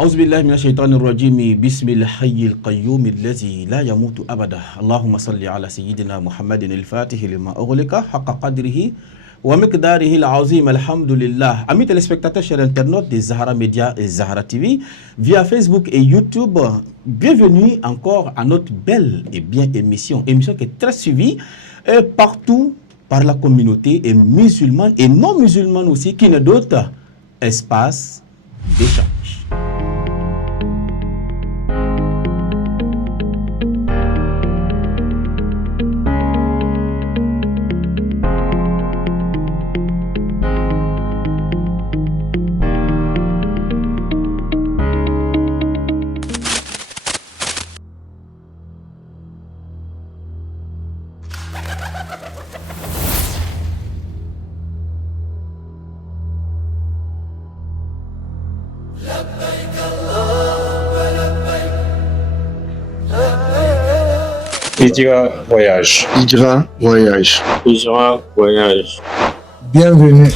أعوذ بالله من الشيطان الرجيم بسم الحي القيوم الذي لا يموت أبدا اللهم صل على سيدنا محمد الفاتح لما أغلق حق قدره ومقداره العظيم الحمد لله. Amis téléspectateurs chers internautes des Zahara Media et Zahara TV via Facebook et YouTube, bienvenue encore à notre belle et bien émission qui est très suivie partout par la communauté et musulmane et non musulmane aussi, qui n'est d'autre espace d'échange. Hijra Voyage. Hijra Voyage. Hijra Voyage. Bienvenue.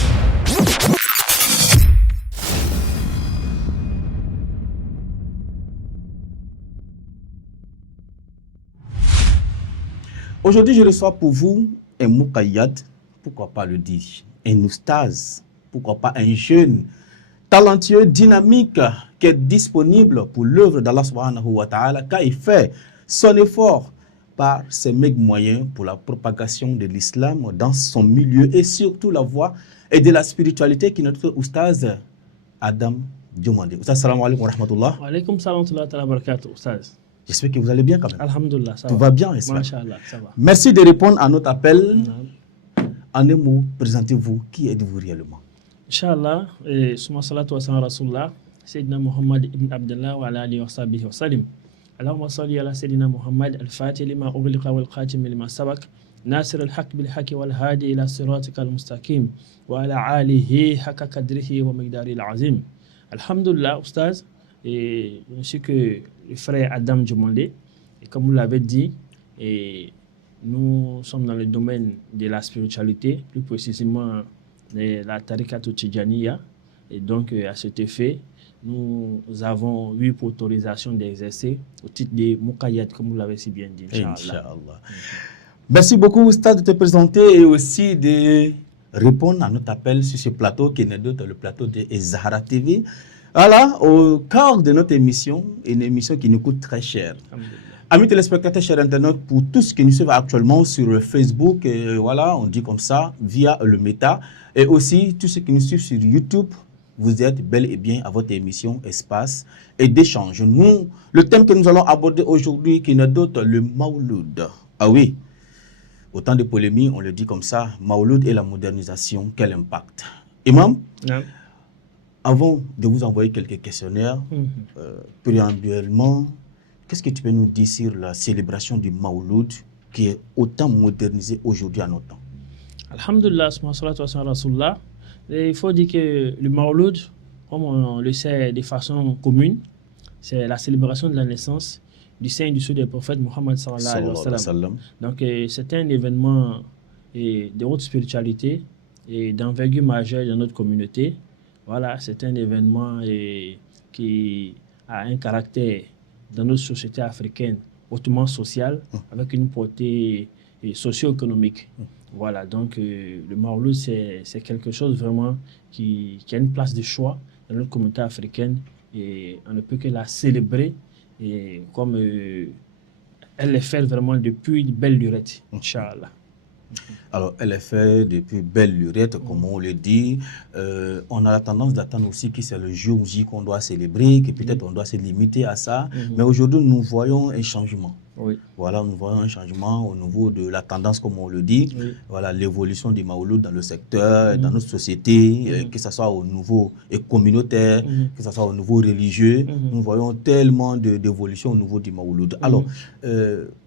Aujourd'hui, je reçois pour vous un Muqayyad, pourquoi pas le dire, un oustaz, pourquoi pas un jeune, talentueux, dynamique, qui est disponible pour l'œuvre d'Allah subhanahu wa ta'ala, car il fait son effort par ses maigres moyens pour la propagation de l'islam dans son milieu et surtout la voie et de la spiritualité qui est notre oustaz Adam Diomandé. Oustaz, salam alaikum wa rahmatullah. Wa alaikum salam wa barakatuh, oustaz. J'espère que vous allez bien quand même. Alhamdulillah, ça Tout va bien, j'espère. Masha'Allah, ça va. Merci de répondre à notre appel. En un mot, présentez-vous. Qui êtes-vous réellement? Inch'Allah, summa salatu wa salam rasulullah, Sayyidina Muhammad ibn Abdullah wa ala alihi wa sahbihi wa salim. اللهم صل على سيدنا محمد الفاتح لما أغلق والخاتم لما سبق ناصر الحق بالحق والهادي إلى صراطك المستقيم وعلى آله حق قدره ومقداره العظيم. Alhamdulillah, Oustaz, je sais que le frère Adam Diomandé, et comme vous l'avez dit, nous sommes dans le domaine de la spiritualité, plus précisément de la Tariqat Tidjaniya, et donc à cet effet, nous avons eu pour autorisation d'exercer au titre de Muqayyad, comme vous l'avez si bien dit. Inch'Allah. Merci beaucoup, Oustaz, de te présenter et aussi de répondre à notre appel sur ce plateau qui n'est d'autre le plateau de Zahara TV. Voilà, au cœur de notre émission, une émission qui nous coûte très cher. Amis téléspectateurs, chers internautes, pour tous ceux qui nous suivent actuellement sur Facebook, voilà, on dit comme ça, via le Meta, et aussi tous ceux qui nous suivent sur YouTube, vous êtes bel et bien à votre émission Espace et d'échange. Nous, le thème que nous allons aborder aujourd'hui, qui n'est d'autre, le Mawlud. Ah oui, autant de polémies, on le dit comme ça, Mawlud et la modernisation, quel impact? Imam, avant de vous envoyer quelques questionnaires, préambuellement, qu'est-ce que tu peux nous dire sur la célébration du Mawlud qui est autant modernisée aujourd'hui à notre temps? Alhamdulillah, salatu wa salam rasulullah. Il faut dire que le Mawlud, comme on le sait de façon commune, c'est la célébration de la naissance du saint et du sceau des prophètes Muhammad sallallahu alayhi wa sallam. Donc c'est un événement de haute spiritualité et d'envergure majeure dans notre communauté. Voilà, c'est un événement qui a un caractère dans notre société africaine hautement social, avec une portée socio-économique. Voilà, donc le Mawlud, c'est quelque chose vraiment qui a une place de choix dans notre communauté africaine et on ne peut que la célébrer et comme elle est faite vraiment depuis belle lurette, Inch'Allah. Alors, elle est faite depuis belle lurette, comme on le dit. On a la tendance d'attendre aussi que c'est le jour J qu'on doit célébrer, que peut-être on doit se limiter à ça. Mais aujourd'hui, nous voyons un changement. Oui. Voilà, nous voyons un changement au niveau de la tendance, comme on le dit. Oui. Voilà, l'évolution du Mawlud dans le secteur, dans notre société, que ce soit au niveau communautaire, que ce soit au niveau religieux. Nous voyons tellement d'évolution au niveau du Mawlud. Alors,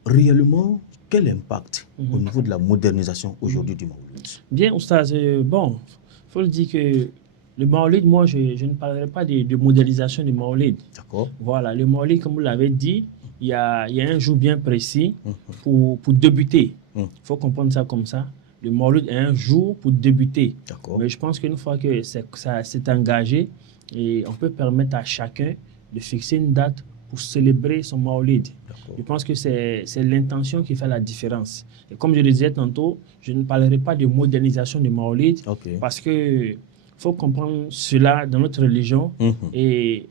réellement, quel impact au niveau de la modernisation aujourd'hui du Mawlud? Bien, Oustaz, bon, il faut le dire que le Mawlid, moi, je ne parlerai pas de modernisation du Mawlid. D'accord. Voilà, le Mawlid, comme vous l'avez dit, il y a un jour bien précis pour débuter. Il faut comprendre ça comme ça. Le Mawlid est un jour pour débuter. Mais je pense qu'une fois que ça s'est engagé, et on peut permettre à chacun de fixer une date pour célébrer son Maolid. D'accord. Je pense que c'est l'intention qui fait la différence. Et comme je le disais tantôt, je ne parlerai pas de modernisation du Maolid Ok. parce que faut comprendre cela dans notre religion et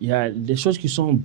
il y a des choses qui sont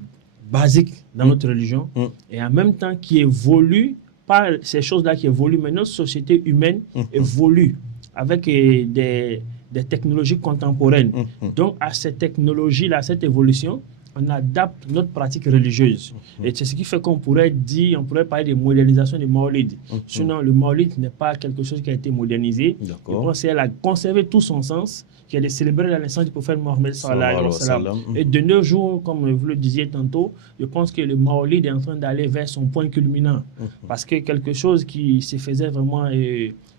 basiques dans notre religion et en même temps qui évoluent, pas ces choses-là qui évoluent, mais notre société humaine évolue avec des technologies contemporaines. Donc à cette technologie-là, à cette évolution, on adapte notre pratique religieuse. Et c'est ce qui fait qu'on pourrait dire, on pourrait parler de modernisation du Maolid. Sinon, le Maolid n'est pas quelque chose qui a été modernisé. Je pense qu'elle a conservé tout son sens, qui est de célébrer la naissance du prophète Mohammed sallallahu alayhi wa sallam. Et de nos jours, comme vous le disiez tantôt, je pense que le Maolid est en train d'aller vers son point culminant. Parce que quelque chose qui se faisait vraiment,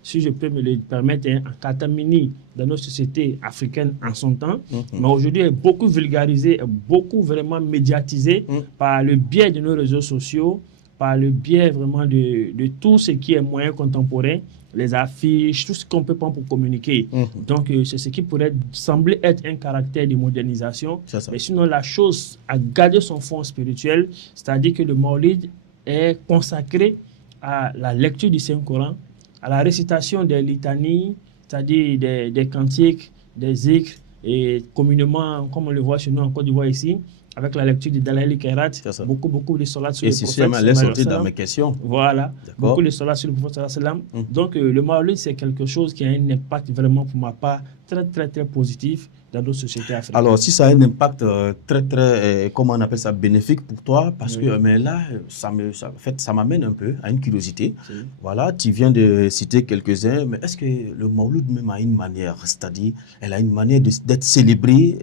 si je peux me le permettre, en catamini dans nos sociétés africaines en son temps, mais aujourd'hui est beaucoup vulgarisé, est beaucoup vraiment médiatisé par le biais de nos réseaux sociaux, par le biais vraiment de tout ce qui est moyen contemporain, les affiches, tout ce qu'on peut prendre pour communiquer. Donc, c'est ce qui pourrait sembler être un caractère de modernisation. Mais sinon, la chose a gardé son fond spirituel, c'est-à-dire que le Maolid est consacré à la lecture du Saint-Coran, à la récitation des litanies, c'est-à-dire des cantiques, des zikrs, et communément, comme on le voit chez nous en Côte d'Ivoire ici, avec la lecture du Dalai Khairat, beaucoup de salats sur le prophète. Et si c'est sorti dans mes questions. Voilà, beaucoup de salats sur le prophète sallam. Donc le Maolid, c'est quelque chose qui a un impact vraiment pour ma part très positif dans nos sociétés africaines. Alors, si ça a un impact très, comment on appelle ça, bénéfique pour toi, parce que mais là, ça m'amène un peu à une curiosité. Voilà, tu viens de citer quelques-uns, mais est-ce que le Maouloud même a une manière, c'est-à-dire, elle a une manière d'être célébrée,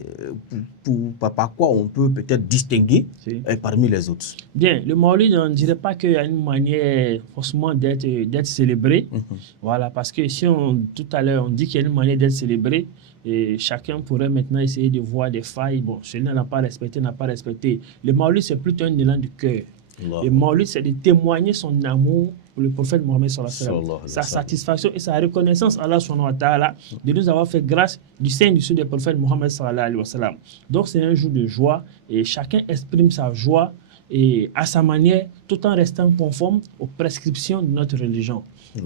par quoi on peut peut-être distinguer parmi les autres? Bien, le Maouloud, on ne dirait pas qu'il y a une manière forcément d'être célébré. Voilà, parce que si tout à l'heure, on dit qu'il y a une manière d'être célébré, et chacun pourrait maintenant essayer de voir des failles. Bon, celui-là n'a pas respecté, n'a pas respecté. Le Maolid, c'est plutôt un élan du cœur. Le Maolid, c'est de témoigner son amour pour le prophète Mohammed sallallahu alayhi wa sallam, sa satisfaction et sa reconnaissance à Allah subhanahu wa ta'ala de nous avoir fait grâce du sein du sud du prophète Mohammed sallallahu alayhi wa sallam. Donc, c'est un jour de joie et chacun exprime sa joie et à sa manière, tout en restant conforme aux prescriptions de notre religion.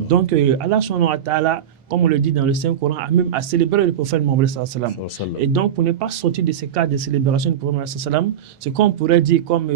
Donc, Allah subhanahu wa ta'ala, comme on le dit dans le Saint-Coran, a célébré le prophète Mohammed sallallahu alayhi wa sallam. Et donc, pour ne pas sortir de ce cadre de célébration du prophète Mohammed sallallahu alayhi wa sallam, ce qu'on pourrait dire comme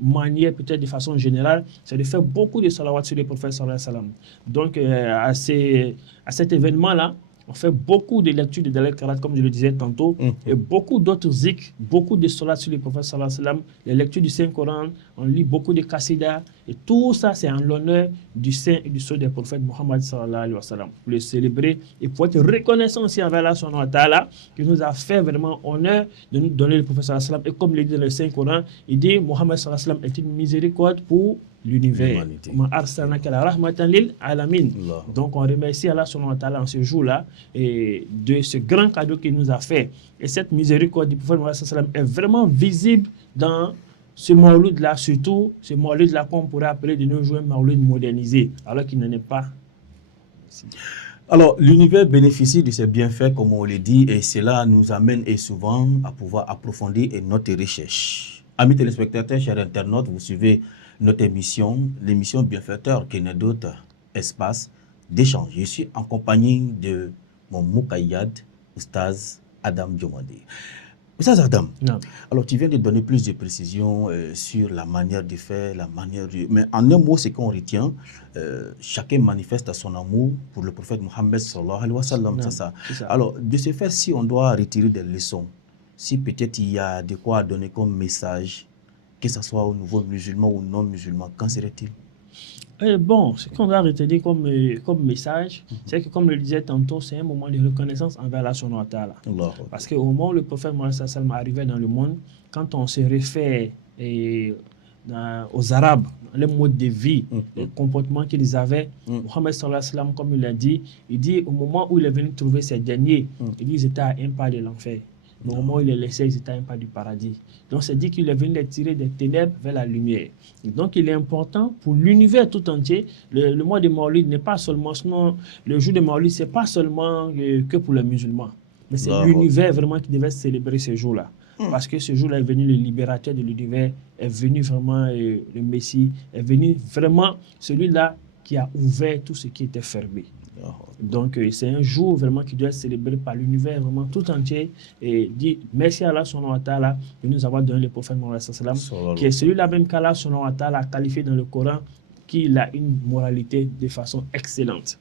manière, peut-être de façon générale, c'est de faire beaucoup de salawat sur le prophète sallallahu alayhi wa sallam. Donc, à cet événement-là, on fait beaucoup de lectures de Dalai Khairat, comme je le disais tantôt, et beaucoup d'autres zikrs, beaucoup de salats sur le prophète sallallahu alayhi wa sallam, les lectures du Saint-Coran, on lit beaucoup de qassidas, et tout ça, c'est en l'honneur du saint et du sceau des prophètes Mohammed sallallahu alayhi wa sallam, pour le célébrer et pour être reconnaissant aussi envers Allah subhanahu wa ta'ala, qui nous a fait vraiment honneur de nous donner le prophète sallallahu alayhi wa sallam. Et comme il dit dans le Saint-Coran, il dit Mohammed sallallahu alayhi wa sallam est une miséricorde pour l'univers. Donc on remercie Allah subhanahu wa ta'ala en ce jour-là et de ce grand cadeau qu'il nous a fait. Et cette miséricorde du prophète Mohammed sallallahu alayhi wa sallam est vraiment visible dans ce Maouloud-là, surtout ce Maouloud-là qu'on pourrait appeler de nos jours un Maouloud modernisé, alors qu'il n'en est pas. Alors, l'univers bénéficie de ces bienfaits, comme on le dit, et cela nous amène et souvent à pouvoir approfondir notre recherche. Amis téléspectateurs, chers internautes, vous suivez notre émission, l'émission Bienfaiteur, qui n'est d'autre espace d'échange. Je suis en compagnie de mon Moukayad, Oustaz Adam Diomandé. Oustaz Adam, alors tu viens de donner plus de précisions sur la manière de faire, la manière de... Mais en un mot, ce qu'on retient, chacun manifeste son amour pour le prophète Mohammed sallallahu alayhi wa sallam. C'est ça. Alors, de ce fait, si on doit retirer des leçons, si peut-être il y a de quoi donner comme message, que ce soit au niveau musulman ou non musulman, qu'en serait-il? Bon, ce qu'on doit retenir comme message, c'est que, comme je le disais tantôt, c'est un moment de reconnaissance envers Allah subhanahu wa ta'ala. Parce qu'au moment où le prophète Mohammed sallallahu alayhi wa sallam arrivait dans le monde, quand on se réfère aux Arabes, les modes de vie, les comportements qu'ils avaient, Mohammed sallallahu alayhi wa sallam, comme il l'a dit, il dit au moment où il est venu trouver ces derniers, il dit qu'ils étaient à un pas de l'enfer. Au moment où il les laissait, ils étaient à un pas du paradis. Donc, c'est dit qu'il est venu les tirer des ténèbres vers la lumière. Et donc, il est important pour l'univers tout entier. Le mois de Maulid n'est pas seulement, sinon, le jour de Maulid, ce n'est pas seulement que pour les musulmans. Mais c'est l'univers vraiment qui devait célébrer ce jour-là. parce que ce jour-là est venu le libérateur de l'univers, est venu vraiment le Messie, est venu vraiment celui-là qui a ouvert tout ce qui était fermé. Donc, c'est un jour vraiment qui doit être célébré par l'univers vraiment tout entier et dit merci à Allah subhanahu wa ta'ala de nous avoir donné le prophète Mohammed sallam, qui est celui-là même qu'Allah subhanahu wa ta'ala a qualifié dans le Coran qu'il a une moralité de façon excellente.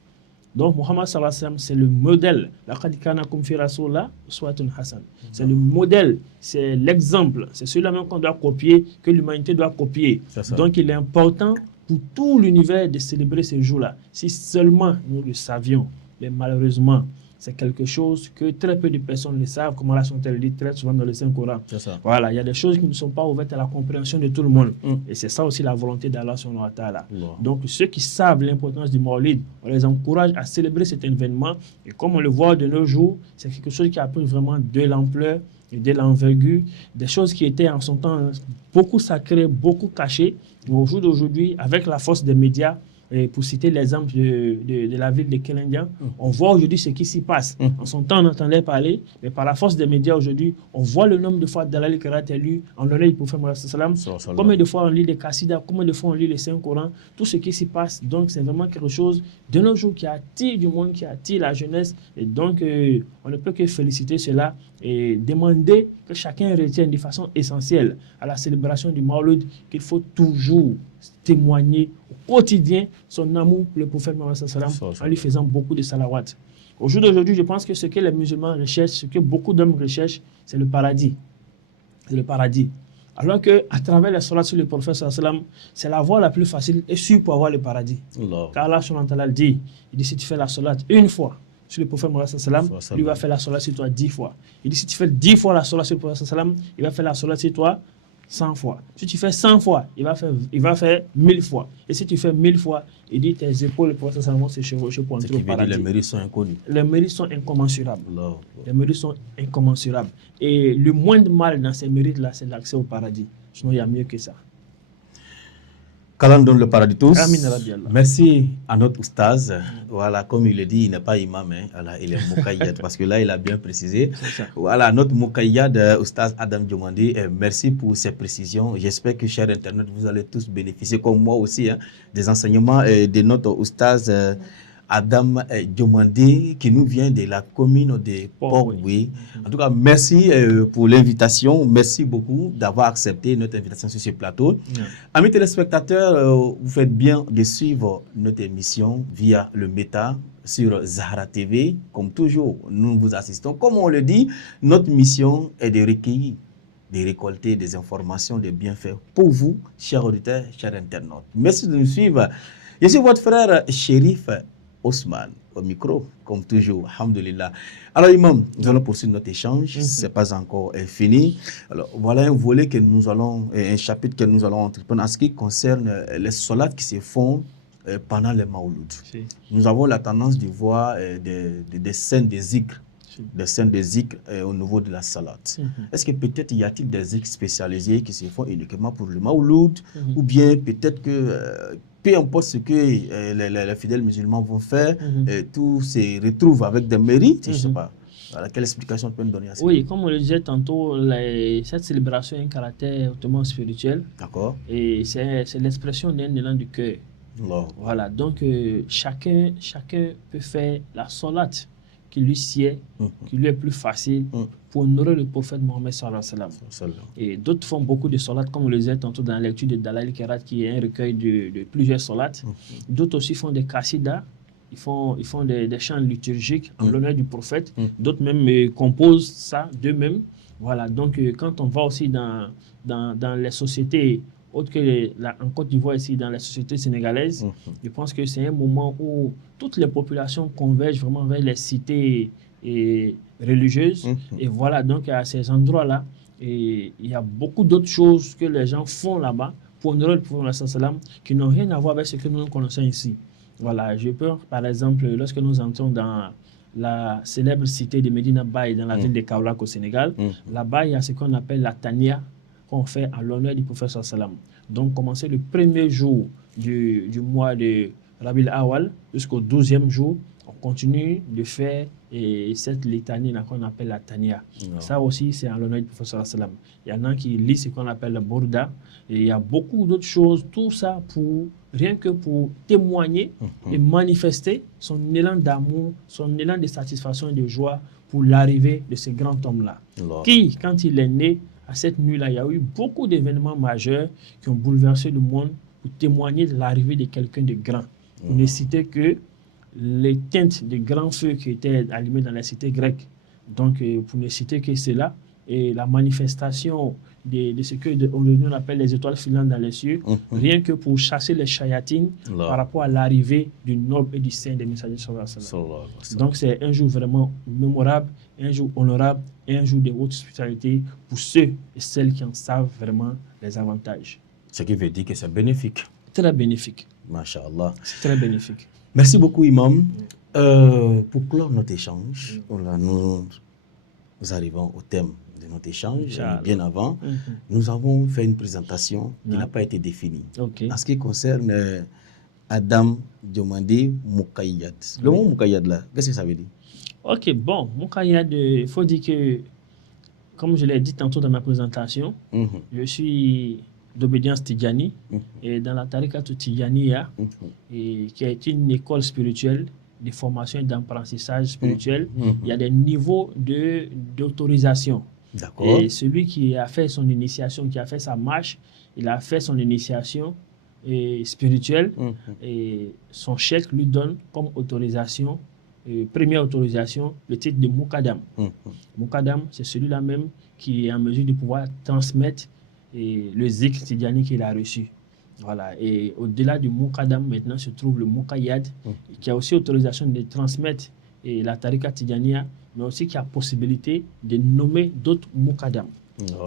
Donc, Mohammed sallallahu alayhi wa sallam, c'est le modèle. Laqad kana lakum fi rasulillah uswatun hasan. C'est le modèle, c'est l'exemple, c'est celui-là même qu'on doit copier, que l'humanité doit copier. Donc, il est important pour tout l'univers de célébrer ce jour-là. Si seulement nous le savions, mais malheureusement, c'est quelque chose que très peu de personnes le savent, comme Allah le dit très souvent dans le Saint-Coran. Voilà, il y a des choses qui ne sont pas ouvertes à la compréhension de tout le monde. Et c'est ça aussi la volonté d'Allah subhanahu wa ta'ala. Donc ceux qui savent l'importance du Mawlid, on les encourage à célébrer cet événement. Et comme on le voit de nos jours, c'est quelque chose qui a pris vraiment de l'ampleur et de l'envergure, des choses qui étaient en son temps beaucoup sacrées, beaucoup cachées. Mais au jour d'aujourd'hui, avec la force des médias, et pour citer l'exemple de la ville de Kelendian, on voit aujourd'hui ce qui s'y passe. En son temps, on entendait parler, mais par la force des médias aujourd'hui, on voit le nombre de fois Dalal Kirat est lu en l'honneur du prophète Mohammed sallam. Combien de fois on lit les Kassidas, combien de fois on lit les Saint-Coran, tout ce qui s'y passe. Donc, c'est vraiment quelque chose de nos jours qui attire du monde, qui attire la jeunesse. Et donc, on ne peut que féliciter cela et demander que chacun retienne de façon essentielle à la célébration du Mawlid qu'il faut toujours témoigner au quotidien son amour pour le prophète Mohammed sallam en lui faisant beaucoup de salawat. Au jour d'aujourd'hui, je pense que ce que les musulmans recherchent, ce que beaucoup d'hommes recherchent, c'est le paradis. C'est le paradis. Alors qu'à travers les salats sur le prophète sallam, c'est la voie la plus facile et sûre pour avoir le paradis. Car Allah subhanahu wa ta'ala dit, il dit si tu fais la salat une fois sur le prophète Mohammed sallam, lui va faire la salat sur toi 10 fois. Il dit si tu fais 10 fois la salat sur le prophète sallam, il va faire la salat sur toi 100 fois. Si tu fais 100 fois, il va faire 1000 fois. Et si tu fais 1000 fois, il dit tes épaules, le prophète sallam, c'est chevauché pour entrer au paradis. Les mérites sont inconnus. Les mérites sont incommensurables. Les mérites sont incommensurables. Et le moindre mal dans ces mérites-là, c'est l'accès au paradis. Sinon, il y a mieux que ça. Qu'Allah donne le paradis tous. Amin, Rabbi Allah. Merci à notre oustaz. Voilà, comme il le dit, il n'est pas imam, hein. Voilà, il est Mukayyad, parce que là, il a bien précisé. Voilà, notre Mukayyad, oustaz Adam Diomandi, merci pour ces précisions. J'espère que, chers internautes, vous allez tous bénéficier, comme moi aussi, hein, des enseignements de notre oustaz Adam Diomandi, qui nous vient de la commune de Port-Boué. En tout cas, merci pour l'invitation. Merci beaucoup d'avoir accepté notre invitation sur ce plateau. Amis téléspectateurs, vous faites bien de suivre notre émission via le Méta sur Zahra TV. Comme toujours, nous vous assistons. Comme on le dit, notre mission est de recueillir, de récolter des informations, des bienfaits pour vous, chers auditeurs, chers internautes. Merci de nous suivre. Je suis votre frère Chérif Ousmane, au micro, comme toujours, alhamdoulilah. Alors, Imam, nous allons poursuivre notre échange, ce n'est pas encore fini. Alors, voilà un volet que nous allons, un chapitre que nous allons entreprendre en ce qui concerne les solats qui se font pendant les Mawlud. Nous avons la tendance de voir des scènes de zikr, des scènes de zikr au niveau de la salat. Est-ce que peut-être y a-t-il des zikr spécialisés qui se font uniquement pour le Mawlud, ou bien peut-être que peu importe ce que les fidèles musulmans vont faire, tout se retrouve avec des mérites, je ne sais pas. Alors, quelle explication tu peux me donner à ça? Oui, comme on le disait tantôt, cette célébration a un caractère hautement spirituel. D'accord. Et c'est l'expression d'un élan du cœur. Voilà, donc chacun peut faire la salate qui lui sied, qui lui est plus facile pour honorer le prophète Mohammed sallallahu alayhi wa sallam. Et d'autres font beaucoup de salates, comme on le disait tantôt dans la lecture de Dalal Kirat, qui est un recueil de plusieurs salates. D'autres aussi font des kassidas, ils font des chants liturgiques en l'honneur du prophète. D'autres même composent ça d'eux-mêmes. Voilà, donc quand on va aussi dans les sociétés autre que en Côte d'Ivoire, ici, dans la société sénégalaise, je pense que c'est un moment où toutes les populations convergent vraiment vers les cités religieuses. Et voilà, donc à ces endroits-là, il y a beaucoup d'autres choses que les gens font là-bas pour honorer le prophète sallam qui n'ont rien à voir avec ce que nous connaissons ici. Voilà, je peux, par exemple, lorsque nous entrons dans la célèbre cité de Medina Baye, dans la ville de Kaolack au Sénégal, là-bas, il y a ce qu'on appelle la Tania, qu'on fait en l'honneur du prophète sallam. Donc, commencer le premier jour du mois de Rabiul Awal jusqu'au 12e jour, on continue de faire cette litanie là qu'on appelle la Tania. Ça aussi, c'est en l'honneur du professeur sallam. Il y en a qui lisent ce qu'on appelle le Bourda. Et il y a beaucoup d'autres choses. Tout ça rien que pour témoigner et manifester son élan d'amour, son élan de satisfaction et de joie pour l'arrivée de ce grand homme-là. Qui, quand il est né, à cette nuit-là, il y a eu beaucoup d'événements majeurs qui ont bouleversé le monde pour témoigner de l'arrivée de quelqu'un de grand. Pour ne citer que les teintes de grands feux qui étaient allumés dans la cité grecque. Donc, pour ne citer que cela, et la manifestation de ce que aujourd'hui on appelle les étoiles filantes dans les cieux, rien que pour chasser les chayatines par rapport à l'arrivée du noble et du saint des messagers sallallahu alayhi wa sallam. Donc, c'est un jour vraiment mémorable, un jour honorable et un jour de haute spiritualité pour ceux et celles qui en savent vraiment les avantages. Ce qui veut dire que c'est bénéfique. Très bénéfique. Masha'Allah. C'est très bénéfique. Merci beaucoup, Imam. Pour clore notre échange, nous arrivons au thème de notre échange. Bien avant, nous avons fait une présentation qui n'a pas été définie. En ce qui concerne Adam Diomandé Moukayyad. Le mot Moukayyad, là, qu'est-ce que ça veut dire? Ok, bon, Moukayyad, il faut dire que, comme je l'ai dit tantôt dans ma présentation, je suis d'obédience Tidjani et dans la tariqa Tidjaniya, qui est une école spirituelle de formation et d'apprentissage spirituel. Il y a des niveaux d'autorisation. D'accord. Et celui qui a fait son initiation, qui a fait sa marche, il a fait son initiation spirituelle et son chèque lui donne comme autorisation, première autorisation, le titre de Moukadam. Moukadam, c'est celui-là même qui est en mesure de pouvoir transmettre le zikr tidjani qu'il a reçu. Voilà. Et au-delà du Moukadam, maintenant se trouve le Moukayyad, qui a aussi autorisation de transmettre la tariqa tidjaniya, mais aussi qui a possibilité de nommer d'autres Moukadam.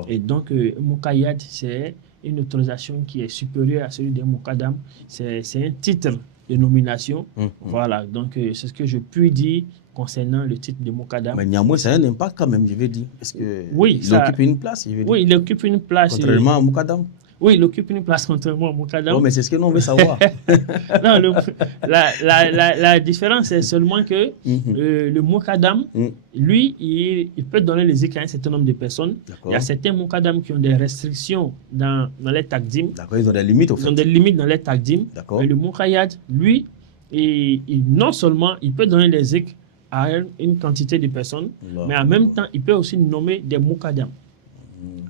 Et donc, Moukayyad, c'est une autorisation qui est supérieure à celui des Moukadam. C'est un titre de nomination. Voilà. Donc, c'est ce que je puis dire concernant le titre de Moukadam. Mais néanmoins, ça a un impact quand même, je vais dire. Parce que oui, il occupe une place, je vais dire. Oui, il occupe une place. Contrairement à Moukadam. Oui, il occupe une place contrairement à Moukadam. Oh, mais c'est ce que nous on veut savoir. Non, la différence est seulement que le Moukadam, lui, il peut donner les zikr à un certain nombre de personnes. Il y a certains Moukadam qui ont des restrictions dans les takdim. D'accord, ils ont des limites au fait. Ils ont des limites dans les takdim. D'accord. Mais le Moukayyad, lui, non seulement il peut donner les zikr à une quantité de personnes, mais en même temps, il peut aussi nommer des Moukadam.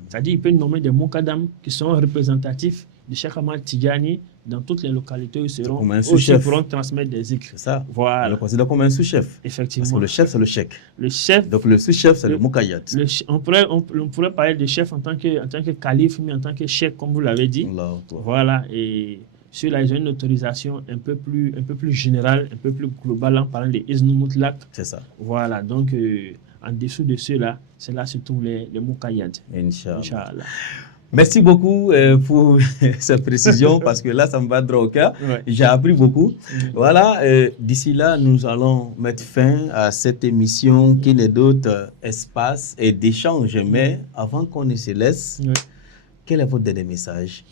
C'est-à-dire qu'il peut nommer des Moukadam qui sont représentatifs de Cheikh Ahmad Tidjani dans toutes les localités où ils pourront transmettre des zikrs. C'est ça. Voilà. On le considère comme un sous-chef. Effectivement. Parce que le chef, c'est le chèque. Le chef. Donc le sous-chef, c'est le Moukayyad. On pourrait parler de chef en tant que calife, mais en tant que chef, comme vous l'avez dit. Voilà. Et ceux-là, ils ont une autorisation un peu plus générale, un peu plus globale, en parlant des Iznou Mutlaq. C'est ça. Voilà. Donc, en dessous de ceux-là, c'est là se trouvent les Moukayyad. Inch'Allah. Merci beaucoup pour cette précision parce que là, ça me va droit au cœur. Ouais. J'ai appris beaucoup. Voilà, d'ici là, nous allons mettre fin à cette émission qui n'est d'autre espace et d'échange. Mais avant qu'on ne se laisse, quel est votre dernier message?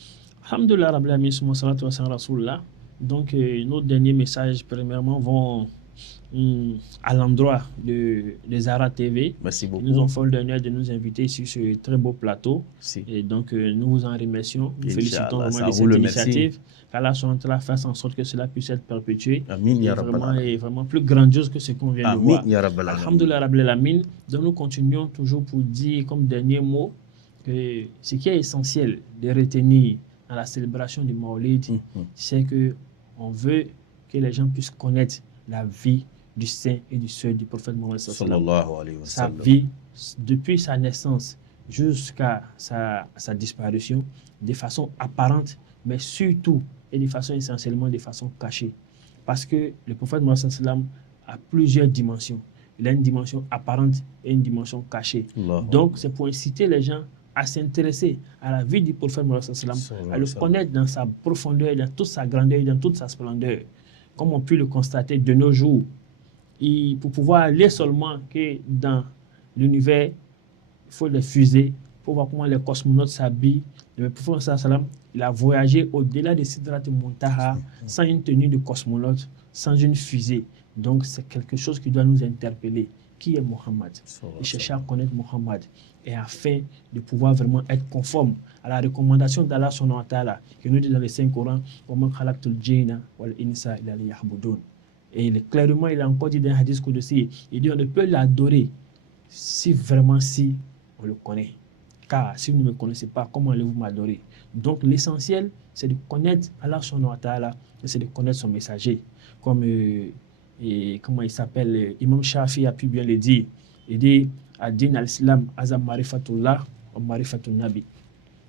Alhamdulillah, Rabbil Alamin, summa salatu wa salam Rasulullah. Donc, nos derniers messages, premièrement, vont à l'endroit de Zahra TV. Merci beaucoup. Ils nous ont fait l'honneur de nous inviter sur ce très beau plateau. Et donc, nous vous en remercions. Nous félicitons vraiment de cette initiative. Qu'Allah fasse en sorte que cela puisse être perpétué. Et vraiment plus grandiose que ce qu'on vient de voir. Alhamdulillah Rabbil Alamin. Donc, nous continuons toujours pour dire comme dernier mot que ce qui est essentiel de retenir dans la célébration du Maulid, c'est qu'on veut que les gens puissent connaître la vie du saint et du sœur du prophète Mohammed sallallahu alayhi wa sallam. Sa vie depuis sa naissance jusqu'à sa disparition de façon apparente, mais surtout et de façon essentiellement de façon cachée. Parce que le prophète Mohammed sallallahu alayhi wa sallam a plusieurs dimensions. Il a une dimension apparente et une dimension cachée. Donc c'est pour inciter les gens à s'intéresser à la vie du prophète Mohammed sallallahu alayhi wa sallam, à le connaître dans sa profondeur, dans toute sa grandeur, dans toute sa splendeur. Comme on peut le constater de nos jours, pour pouvoir aller seulement que dans l'univers, il faut les fusées pour voir comment les cosmonautes s'habillent. Le prophète sallam, il a voyagé au-delà de Sidrat Muntaha sans une tenue de cosmonaute, sans une fusée. Donc c'est quelque chose qui doit nous interpeller. Qui est Mohammed? Et chercher à connaître Mohammed et afin de pouvoir vraiment être conforme à la recommandation d'Allah subhanahu wa ta'ala qui nous dit dans le Saint-Coran et clairement il a encore dit dans un hadith qudsi, il dit on ne peut l'adorer si vraiment si on le connaît, car si vous ne me connaissez pas, comment allez-vous m'adorer? Donc l'essentiel c'est de connaître Allah subhanahu wa ta'ala et c'est de connaître son messager, comme et comment il s'appelle, Imam Shafi a pu bien le dire. Il dit Ad-din al-Islam azam marifatullah wa marifatun nabi.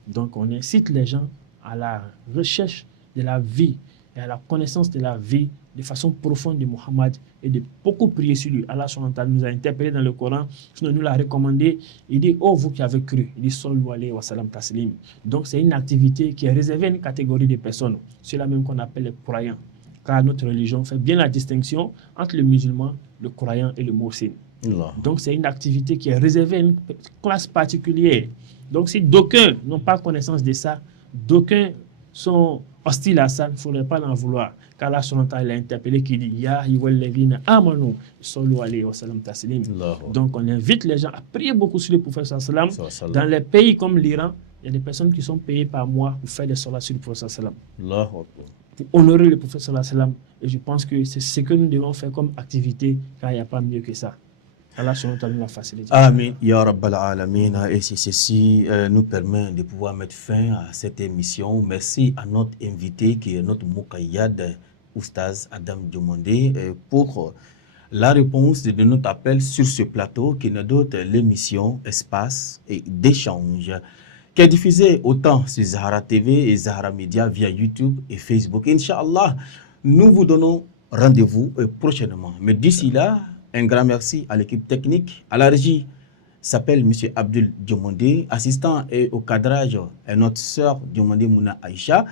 Donc on incite les gens à la recherche de la vie et à la connaissance de la vie de façon profonde de Muhammad et de beaucoup prier sur lui. Allah nous a interpellé dans le Coran, nous l'a recommandé. Il dit oh vous qui avez cru, il dit sallu alayhi wa sallam taslim. Donc c'est une activité qui est réservée à une catégorie de personnes, ceux-là même qu'on appelle les croyants. Car notre religion fait bien la distinction entre le musulman, le croyant et le muhsin. Donc c'est une activité qui est réservée à une classe particulière. Donc si d'aucuns n'ont pas connaissance de ça, d'aucuns sont hostiles à ça, il ne faudrait pas l'en vouloir. Car là, son temps, il a interpellé qui dit Ya ayyuhalladhina amanu sallu alayhi wa sallam taslim. Donc on invite les gens à prier beaucoup sur le prophète sallam. Dans les pays comme l'Iran, il y a des personnes qui sont payées par mois pour faire des salats sur le prophète sallam. Pour honorer le prophète sallallahu alayhi wa sallam. Et je pense que c'est ce que nous devons faire comme activité, car il n'y a pas mieux que ça. Allah subhanahu wa ta'ala la facilite. Amin, ya Rabbal Alamin. Et ceci nous permet de pouvoir mettre fin à cette émission. Merci à notre invité qui est notre Muqayyad, Oustaz Adam Diomandé, pour la réponse de notre appel sur ce plateau qui n'est d'autre l'émission Espace et d'échange, qui est diffusé autant sur Zahara TV et Zahara Media via YouTube et Facebook. Inch'Allah, nous vous donnons rendez-vous prochainement. Mais d'ici là, un grand merci à l'équipe technique. À la régie s'appelle M. Abdul Diomandé, assistant et au cadrage est notre sœur Diomandé Mouna Aïcha.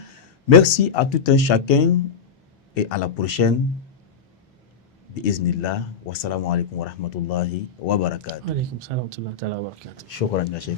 Merci à tout un chacun et à la prochaine. Bi'iznillah. Wassalamu alaikum wa rahmatullahi wa barakatuh. Wa alaikum salam wa rahmatullahi wa barakatuh. Shukran ya Sheikh.